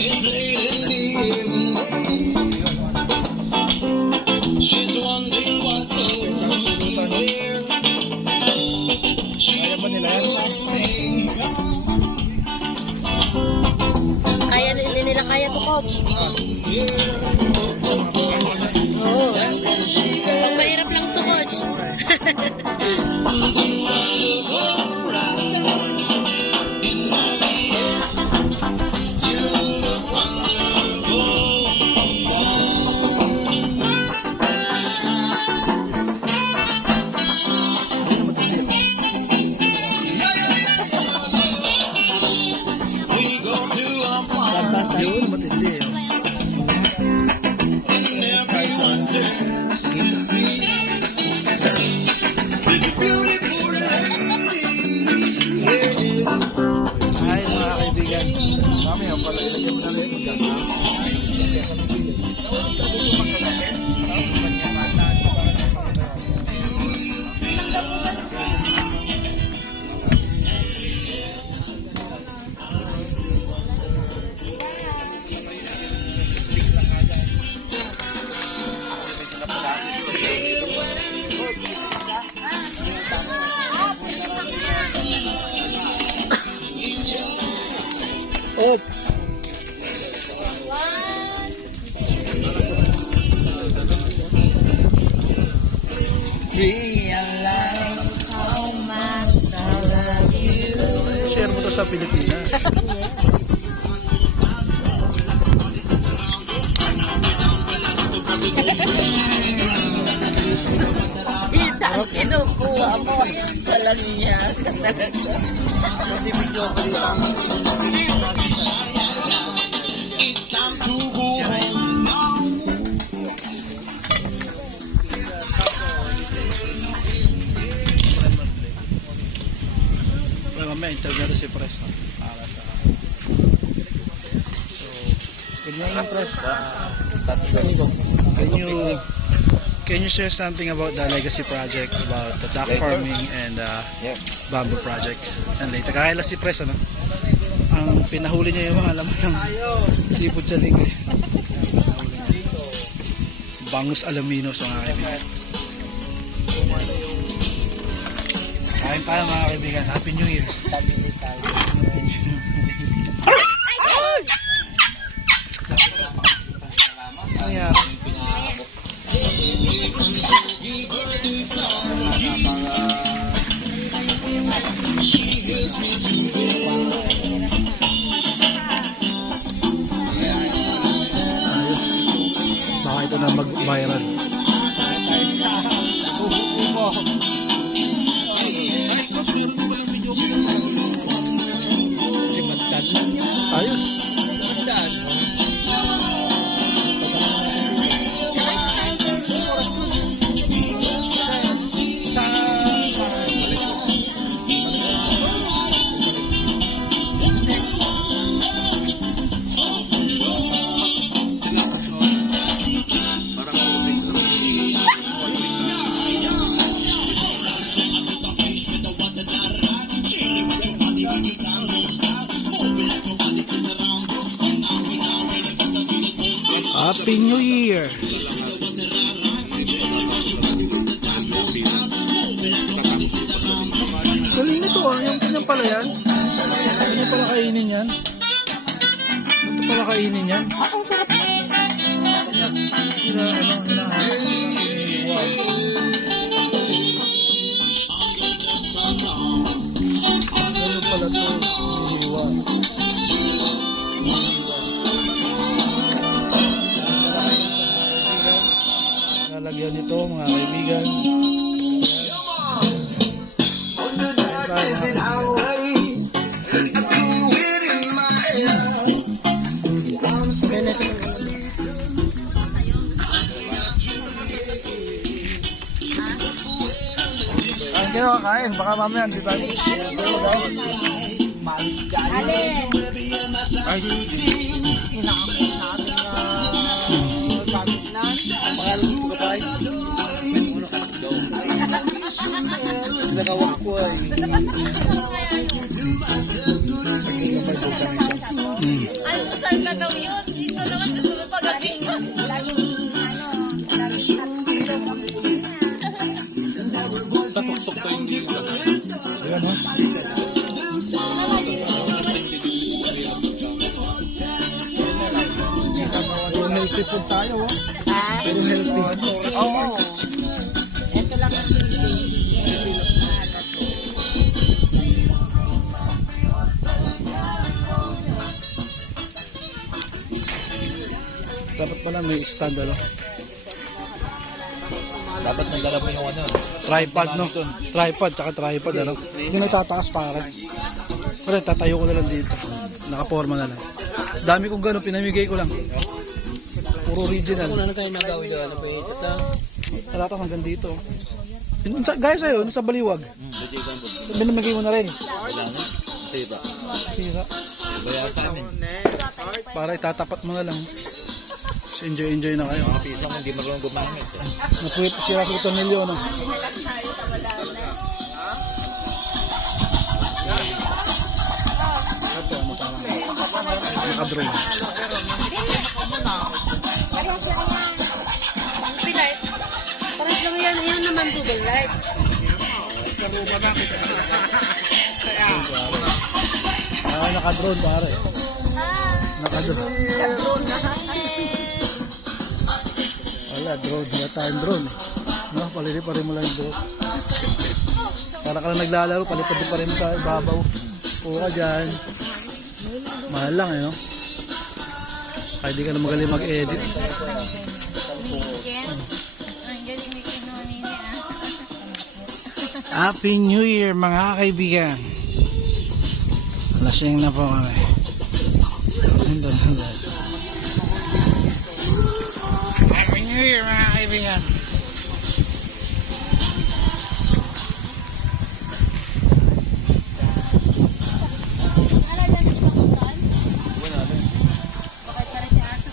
It's late in the evening. She's wondering what goes there. Kaya ba nila yan? Kaya hindi nila kaya to, coach. Oo. Pag mahirap lang to, coach. Yun, matindi. Ay, mga kaibigan. Kami, ang pala ilagyan mo na rin. Oh. Realize how much I love you. Share mo to sa Pilipinas. Itang kinukuha mo sa laniya. Hindi video ko It's time to go home now. Well, mamaya interview si Press para sa so good morning Press. Can you share something about the legacy project, about the duck farming and bamboo project? And later kahila si Press ano, ang pinahuli niya yung mga laman ng seafood sa lingay. Bangus alaminos mga kaibigan. Kain tayo mga kaibigan. Happy New Year. Ano yan? Ayos. Baka ito na mag-viral. Ayos. Happy New Year! Galing nito ah, yung kanyang pala yan. Kanya pala kainin yan. Ito pala kainin yan. Sila, wow. Ano pala ito? Wow. Lalagyan nito mga kaibigan. Kain kayo, kain. Baka mamaya hindi tayo. Malis dyan. Ay. Inaakot natin na pagod na. Pangalan ko ba tayo? Nagawa ko ay. Ay, saan na daw Ayan, no? Puro healthy food tayo, oh. Puro healthy. Oo. Ito lang ang hindi. Dapat pala may stand, ano? Dapat nagdala mo yung ano. Tripod, no? Tripod, tsaka tripod, ano? Yung nagtataas para. Pero tatayo ko na lang dito. Nakaporma na lang. Dami kong gano'n, pinamigay ko lang. Puro original. Ano tayo magawin doon? Ano pa yung tata? Talatas hanggang dito. Gaya sa'yo, sa baliwag. Binamigay mo na rin. Kailangan. Sira. Sira. Bayaran sa amin. Para itatapat mo na lang. So enjoy na kayo. Mga pisang hindi marunong gumamit. Napuwit sira sa tornilyo, no? Ito, ano parang naka-drone. Parehas lang yan. Pinlight. Parehas lang yan. Yan naman double light. Naka-drone, pare. Naka-drone. Wala, drone. Wala tayong drone. No, paliliparin mo lang yung drone. Para ka lang naglalaro, palipad pa rin mo sa ibabaw. Puka ka dyan. Mahal lang, eh, no? Kahit di ka na magaling mag-edit. Ang galing ni Kinoni niya. Happy New Year, mga kaibigan. Lasing na po kami. Happy New Year, mga kaibigan. Ala, dyan dito kung saan? Bakit pa rin si Aso?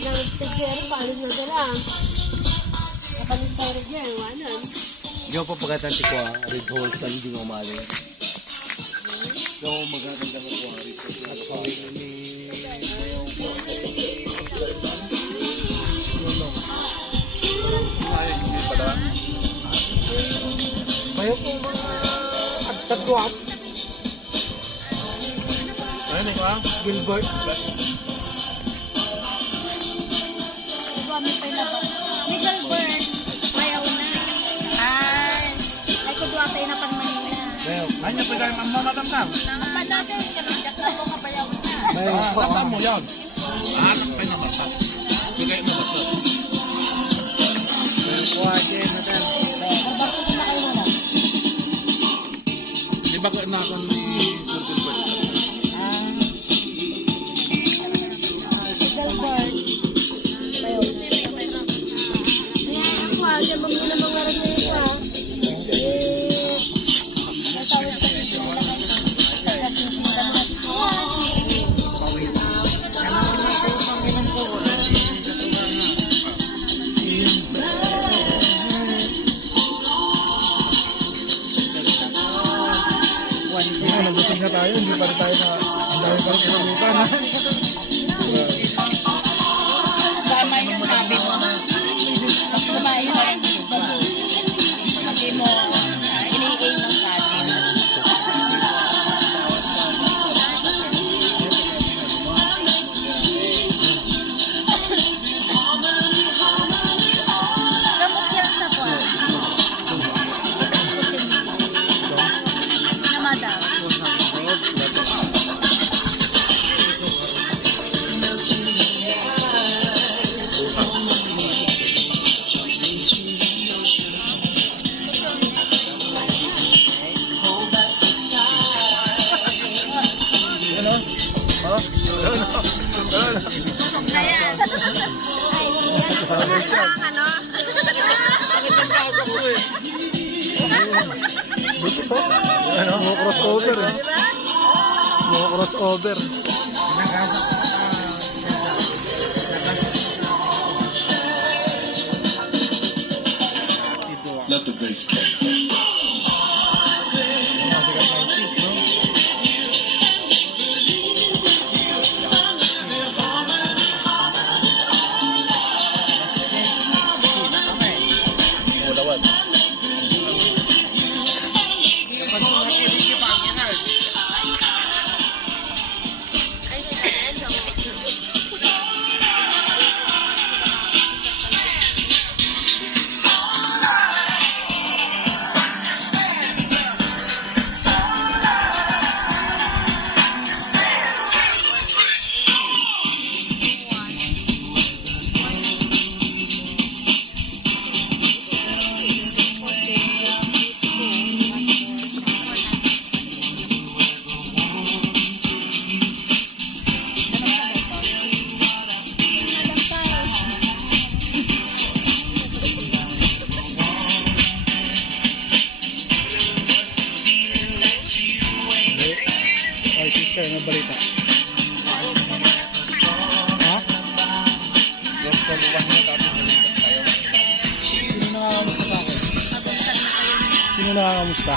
Nag-tegsero, paalis na sila. Kapalit tayo rin dyan, wanan. Ikaw pa pagkatanti ko Red Horse na hindi mo umali. Ikaw magkakanda mo ko Red Horse. Bayo po mga agtagwap. Ano ka? Gilbert. Diba, may pailabas. Legal burn. Bayaw na. Ay. Ay, kudwatay na pan Manila. Hanya pa tayo mamamatang. Naman natin. Kanundak na po kabayaw na. Bayo po. Tata mo yan. Anak pa na bata. Bigay na bata. Kuwade na tayo. Barbarto na kayo wala. Di ba ka nakon ni Sir Gilbert? Legal burn. Bayaw. Kaya ako dyan mo muna mga rin na ito natawag sa ito. Nagkasisinda mo Nagusog na tayo, hindi pa rin tayo na ang dami pa rin pinulutan, ha? Tama yung sabi mo. Kumain ka rin ng bagus. Sabi mo, ini-aim ng sabi mo. Gamot yan sa po. Kuskusin mo. Namadaw. Ayan. Ay, yan ang ano. Ano, mo crossover, eh. Mo crossover. Mga sikat 90s, no? Ulawan. Ay, teacher, ano balita? Ha? Yung sa luwang na tapos nalipat tayo. Sino nakakamusta sa akin? Sino nakakamusta?